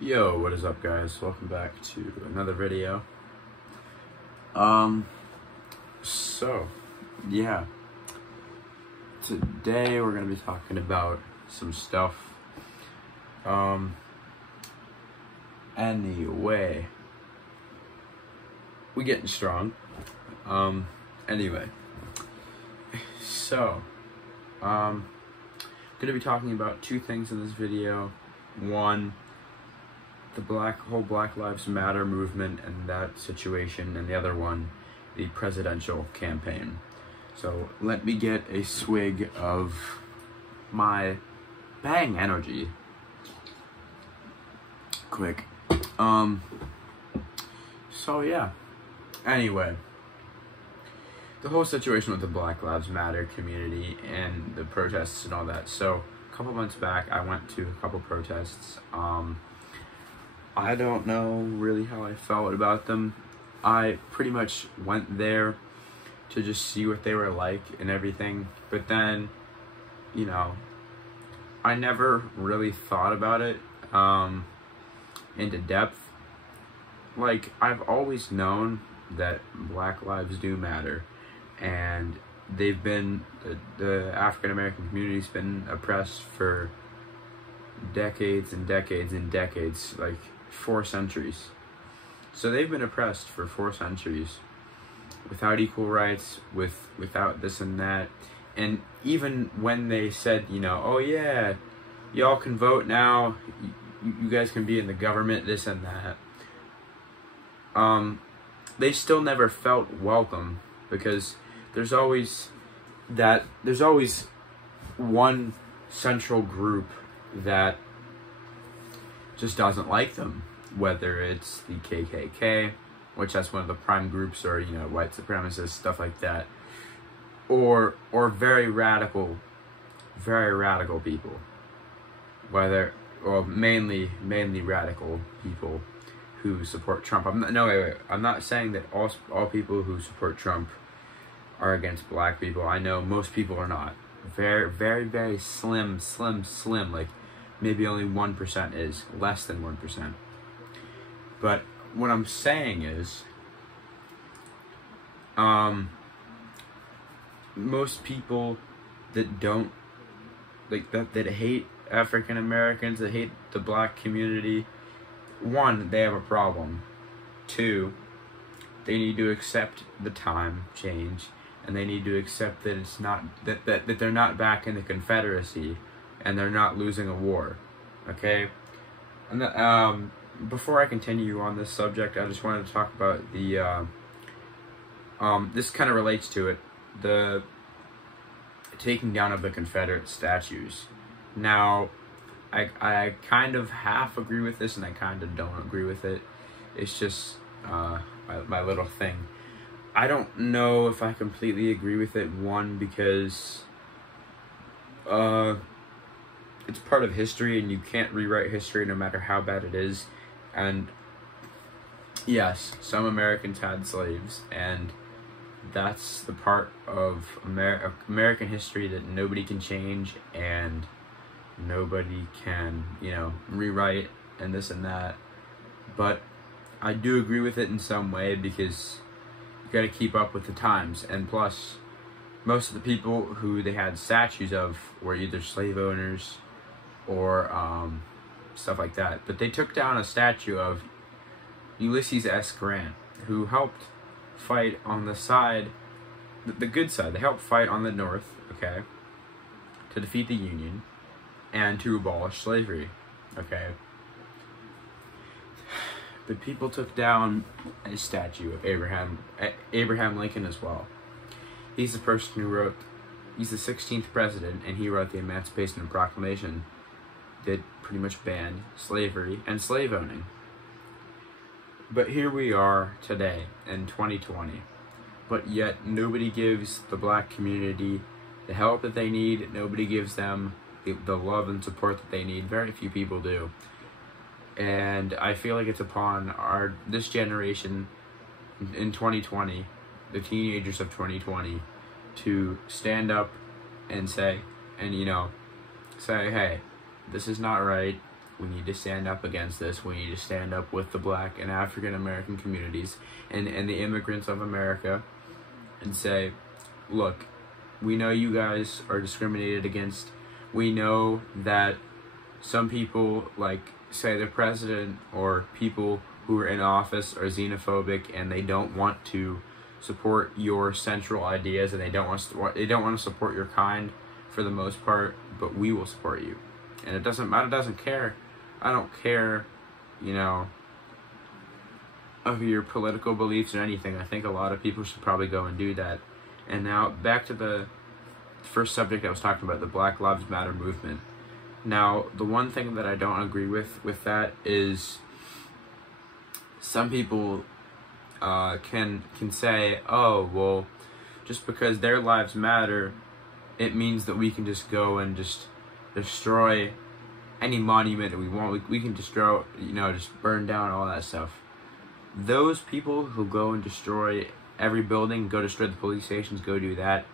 Yo, what is up, guys? Welcome back to another video. Yeah. Today we're gonna be talking about some stuff. Anyway. We getting strong. Anyway. Gonna be talking about two things in this video. One, the whole Black Lives Matter movement and that situation, and the other one, the presidential campaign. So let me get a swig of my Bang energy quick. So yeah, anyway, the whole situation with the Black Lives Matter community and the protests and all that. So a couple months back I went to a couple protests. I don't know really how I felt about them. I pretty much went there to just see what they were like and everything. But then, you know, I never really thought about it into depth. Like, I've always known that Black lives do matter. And they've been, the African American community's been oppressed for decades and decades and decades, like 4 centuries. So they've been oppressed for 4 centuries without equal rights, without this and that. And even when they said, you know, oh yeah, y'all can vote now, you guys can be in the government, this and that, they still never felt welcome, because there's always one central group that just doesn't like them, whether it's the KKK, which that's one of the prime groups, or, you know, white supremacists, stuff like that, or very radical people, mainly radical people who support Trump. I'm not saying that all people who support Trump are against black people. I know most people are not. Very, very, very slim, like maybe only 1% is, less than 1%. But what I'm saying is, most people that don't, like, that hate African Americans, that hate the black community, 1, they have a problem. 2, they need to accept the time change, and they need to accept that it's not, that they're not back in the Confederacy, and they're not losing a war, okay? And before I continue on this subject, I just wanted to talk about the, this kind of relates to it, the taking down of the Confederate statues. Now, I kind of half agree with this, and I kind of don't agree with it. It's just my little thing. I don't know if I completely agree with it. 1, because it's part of history, and you can't rewrite history no matter how bad it is. And yes, some Americans had slaves, and that's the part of American history that nobody can change, and nobody can, you know, rewrite, and this and that. But I do agree with it in some way, because you gotta keep up with the times. And plus, most of the people who they had statues of were either slave owners or stuff like that. But they took down a statue of Ulysses S. Grant, who helped fight on the side, the good side. They helped fight on the North, okay, to defeat the Union and to abolish slavery, okay. But people took down a statue of Abraham Lincoln as well. He's the person who wrote, he's the 16th president, and he wrote the Emancipation Proclamation that pretty much banned slavery and slave owning. But here we are today in 2020, but yet nobody gives the black community the help that they need. Nobody gives them the love and support that they need. Very few people do. And I feel like it's upon this generation in 2020, the teenagers of 2020, to stand up and say, and, you know, say, hey, this is not right. We need to stand up against this. We need to stand up with the Black and African American communities and the immigrants of America and say, look, we know you guys are discriminated against. We know that some people, like, say the president or people who are in office are xenophobic and they don't want to support your central ideas and they don't want to support your kind for the most part, but we will support you. And it doesn't care. I don't care, of your political beliefs or anything. I think a lot of people should probably go and do that. And now back to the first subject I was talking about, the Black Lives Matter movement. Now, the one thing that I don't agree with that is some people can say, oh, well, just because their lives matter, it means that we can just go and just destroy any monument that we want. We can destroy, just burn down all that stuff. Those people who go and destroy every building, go destroy the police stations, go do that,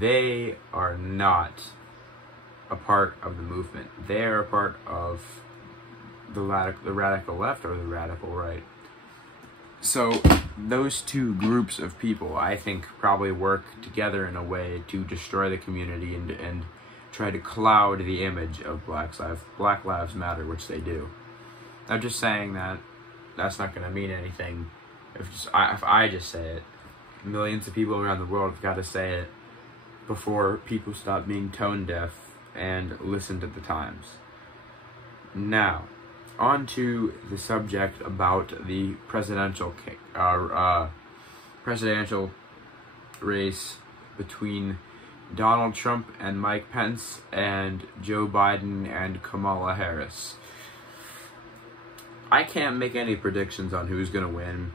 they are not a part of the movement. They are a part of the radical left or the radical right. So those two groups of people, I think, probably work together in a way to destroy the community and try to cloud the image of Black Lives Matter, which they do. I'm just saying that that's not going to mean anything if I just say it. Millions of people around the world have got to say it before people stop being tone deaf and listen to the times. Now, on to the subject about the presidential race between Donald Trump and Mike Pence and Joe Biden and Kamala Harris. I can't make any predictions on who's gonna win.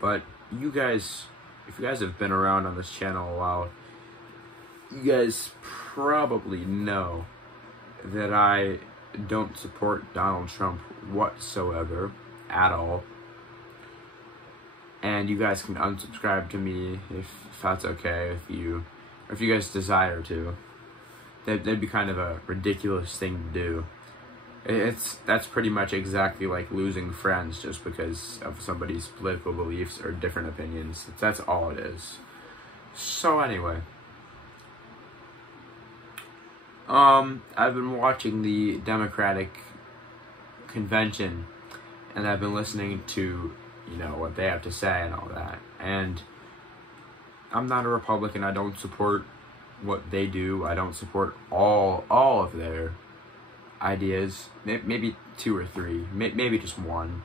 But you guys, if you guys have been around on this channel a while, you guys probably know that I don't support Donald Trump whatsoever, at all. And you guys can unsubscribe to me if that's okay, if you guys desire to. That'd be kind of a ridiculous thing to do. That's pretty much exactly like losing friends just because of somebody's political beliefs or different opinions. That's all it is. So anyway, I've been watching the Democratic convention, and I've been listening to, what they have to say and all that. And I'm not a Republican. I don't support what they do. I don't support all of their ideas. Maybe 2 or 3, maybe just 1.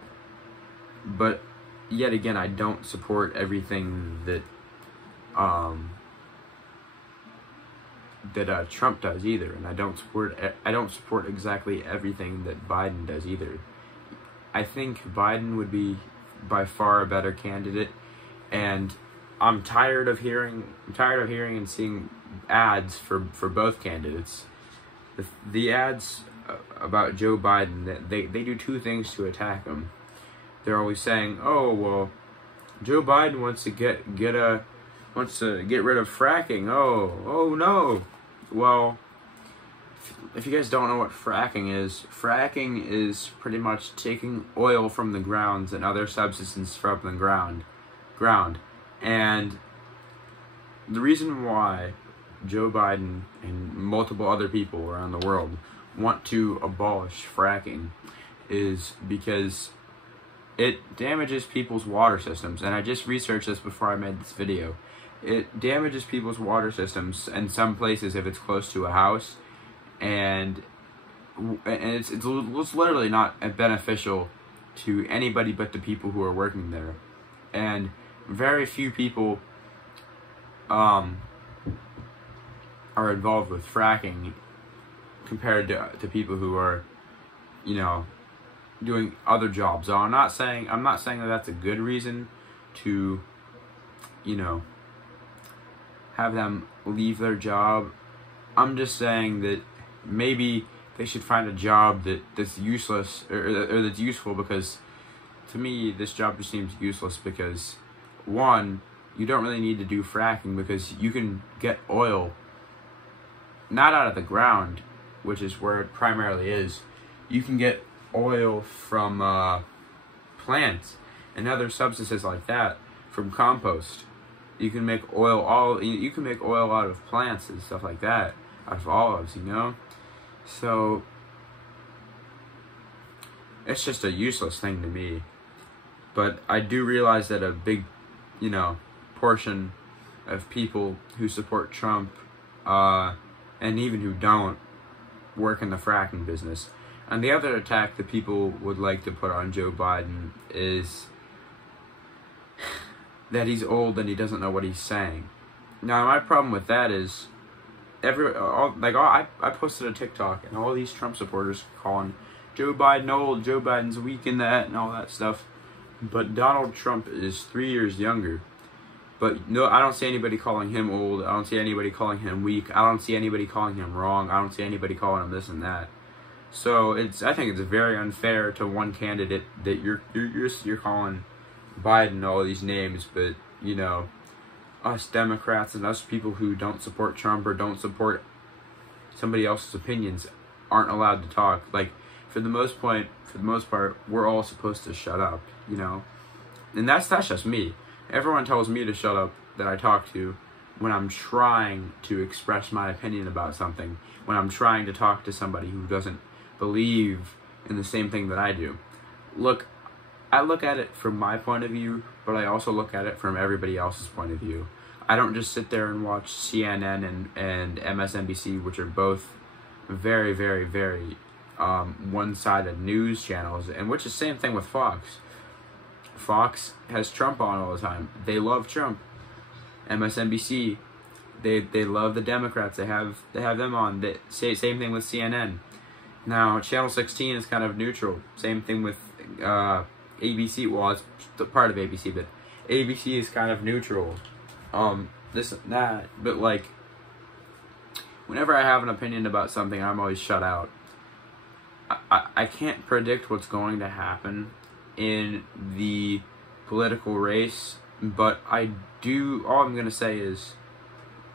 But yet again, I don't support everything that Trump does either, and I don't support exactly everything that Biden does either. I think Biden would be by far a better candidate, and I'm tired of hearing and seeing ads for both candidates. The ads about Joe Biden, they do 2 things to attack him. They're always saying, "Oh, well, Joe Biden wants to get rid of fracking." Oh no. Well, if you guys don't know what fracking is pretty much taking oil from the grounds and other substances from the ground. And the reason why Joe Biden and multiple other people around the world want to abolish fracking is because it damages people's water systems. And I just researched this before I made this video. It damages people's water systems in some places if it's close to a house, and it's literally not beneficial to anybody but the people who are working there. And very few people are involved with fracking compared to people who are, doing other jobs. So I'm not saying that that's a good reason to, have them leave their job. I'm just saying that maybe they should find a job that's useless or that's useful, because to me this job just seems useless because, one, you don't really need to do fracking because you can get oil not out of the ground, which is where it primarily is, you can get oil from plants and other substances like that from compost. You can make oil you can make oil out of plants and stuff like that, out of olives, you know? So it's just a useless thing to me. But I do realize that a big, portion of people who support Trump, and even who don't, work in the fracking business. And the other attack that people would like to put on Joe Biden is that he's old and he doesn't know what he's saying. Now, my problem with that is, I posted a TikTok, and all these Trump supporters calling Joe Biden old, Joe Biden's weak in that, and all that stuff. But Donald Trump is 3 years younger. But no, I don't see anybody calling him old. I don't see anybody calling him weak. I don't see anybody calling him wrong. I don't see anybody calling him this and that. So I think it's very unfair to one candidate that you're calling Biden all these names, but us Democrats and us people who don't support Trump or don't support somebody else's opinions aren't allowed to talk. Like, for the most part, we're all supposed to shut up, and that's just me. Everyone tells me to shut up that I talk to when I'm trying to express my opinion about something, when I'm trying to talk to somebody who doesn't believe in the same thing that I do. Look, I look at it from my point of view, but I also look at it from everybody else's point of view. I don't just sit there and watch CNN and MSNBC, which are both very, very, very one-sided news channels, and which is the same thing with Fox. Fox has Trump on all the time. They love Trump. MSNBC, they love the Democrats. They have them on. Same thing with CNN. Now, Channel 16 is kind of neutral. Same thing with ABC. Well, it's part of ABC, but ABC is kind of neutral. This and that. But like, whenever I have an opinion about something, I'm always shut out. I can't predict what's going to happen in the political race, but all I'm going to say is,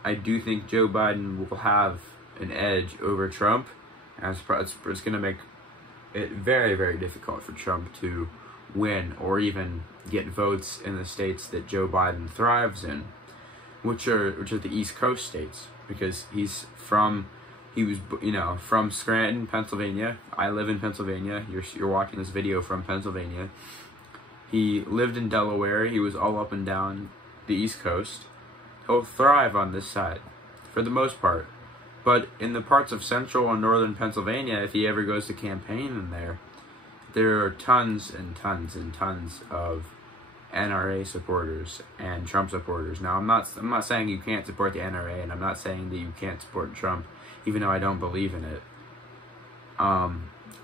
I do think Joe Biden will have an edge over Trump, and it's going to make it very, very difficult for Trump to win or even get votes in the states that Joe Biden thrives in, which are the East Coast states, because he was from Scranton, Pennsylvania. I live in Pennsylvania. You're watching this video from Pennsylvania. He lived in Delaware. He was all up and down the East Coast. He'll thrive on this side, for the most part. But in the parts of central and northern Pennsylvania, if he ever goes to campaign in there are tons and tons and tons of NRA supporters and Trump supporters. Now, I'm not saying you can't support the NRA, and I'm not saying that you can't support Trump, even though I don't believe in it.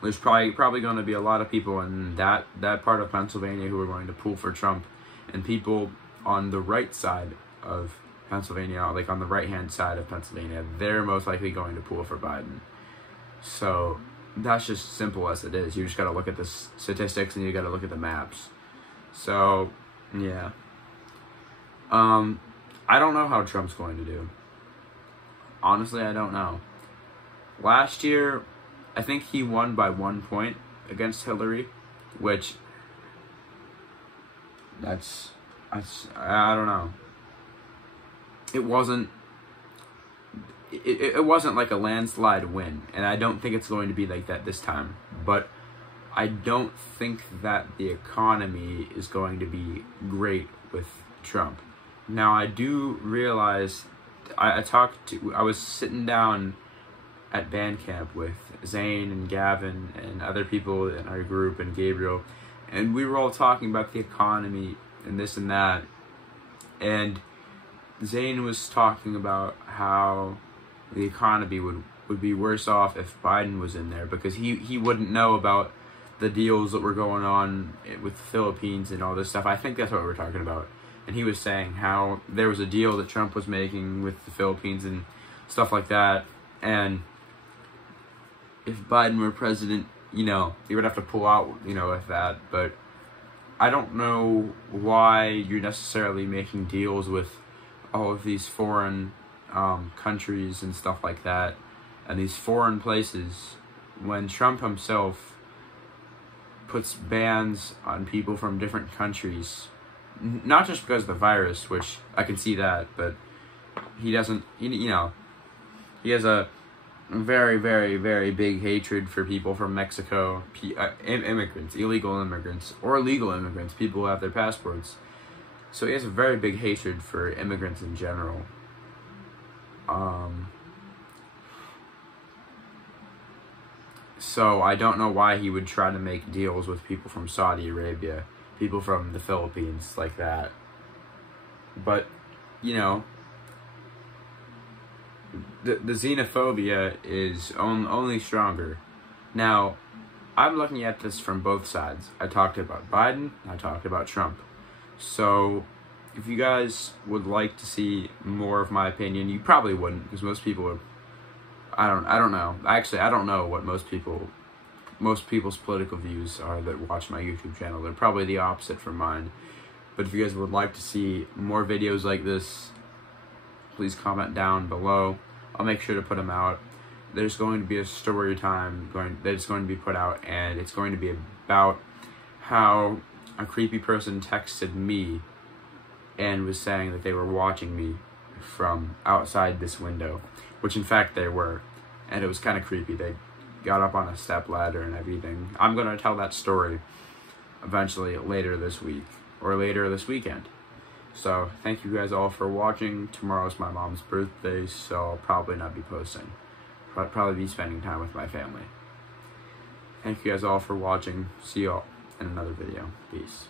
There's probably going to be a lot of people in that part of Pennsylvania who are going to pull for Trump, and people on the right side of Pennsylvania, like on the right-hand side of Pennsylvania, they're most likely going to pull for Biden. So that's just simple as it is. You just got to look at the statistics and you got to look at the maps. So, yeah. I don't know how Trump's going to do. Honestly, I don't know. Last year, I think he won by 1 point against Hillary, which I don't know. It wasn't like a landslide win, and I don't think it's going to be like that this time. But I don't think that the economy is going to be great with Trump. Now, I do realize I was sitting down at band camp with Zane and Gavin and other people in our group and Gabriel, and we were all talking about the economy and this and that, and Zane was talking about how the economy would be worse off if Biden was in there, because he wouldn't know about the deals that were going on with the Philippines and all this stuff. I think that's what we're talking about. And he was saying how there was a deal that Trump was making with the Philippines and stuff like that, and if Biden were president, he would have to pull out, with that. But I don't know why you're necessarily making deals with all of these foreign countries and stuff like that and these foreign places, when Trump himself puts bans on people from different countries, not just because of the virus, which I can see that, but he doesn't, you know, he has a very, very, very big hatred for people from Mexico, immigrants, illegal immigrants, or legal immigrants, people who have their passports. So he has a very big hatred for immigrants in general. So I don't know why he would try to make deals with people from Saudi Arabia, people from the Philippines, like that. But, you know, the xenophobia is only stronger. Now, I'm looking at this from both sides. I talked about Biden, I talked about Trump. So, if you guys would like to see more of my opinion, you probably wouldn't, because most people are, I don't know. Actually, I don't know what most people's political views are that watch my YouTube channel. They're probably the opposite from mine. But if you guys would like to see more videos like this, please comment down below. I'll make sure to put them out. There's going to be a story time that's going to be put out, and it's going to be about how a creepy person texted me and was saying that they were watching me from outside this window, which in fact they were, and it was kind of creepy. They got up on a step ladder and everything. I'm going to tell that story eventually later this week, or later this weekend. So, thank you guys all for watching. Tomorrow's my mom's birthday, so I'll probably not be posting. I'll probably be spending time with my family. Thank you guys all for watching. See y'all in another video. Peace.